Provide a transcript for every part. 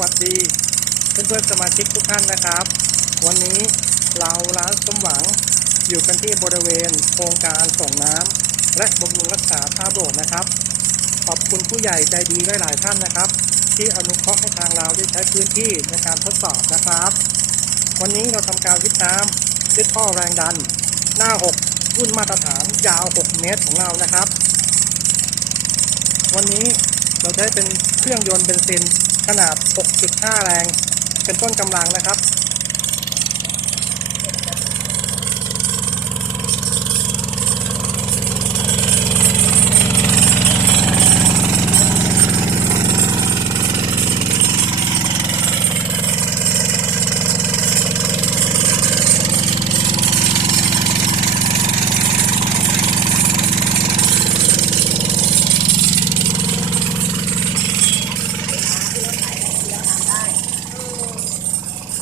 วัสดีเพื่อนๆสมาชิกทุกท่านนะครับ วันนี้เราร้านสมหวังอยู่กันที่บริเวณโครงการส่งน้ำและบำรุงรักษาท่าโบสถ์นะครับ ขอบคุณผู้ใหญ่ใจดีหลาย ๆ ท่านนะครับ ที่อนุเคราะห์ให้ทางเราได้ใช้พื้นที่ในการทดสอบนะครับ วันนี้เราทำการวิทน้ำด้วยท่อแรงดัน หน้า 6 รุ่นมาตรฐานยาว 6 เมตรของเรานะครับ วันนี้ เราใช้เป็นเครื่องยนต์เบนซินขนาด 6.5 แรง เป็นต้นกำลังนะครับ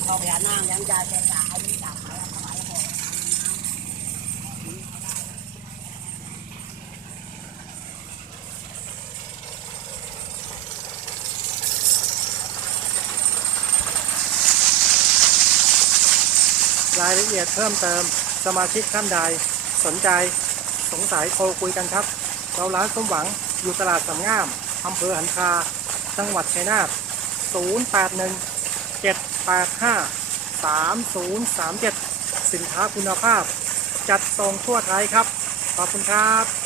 เข้าไปหานั่งยังยายแกจ่าเอามีดาบมาแล้วถวายบอกรายละเอียดเพิ่มเติมสมาชิกท่านใด สนใจ สงสัยโทรคุยกันครับ เราร้านสมหวังอยู่ตลาดสำงามอำเภอหันคา จังหวัดชัยนาท081 7 3037 สินค้าคุณภาพ จัดส่งทั่วไทยครับ ขอบคุณครับ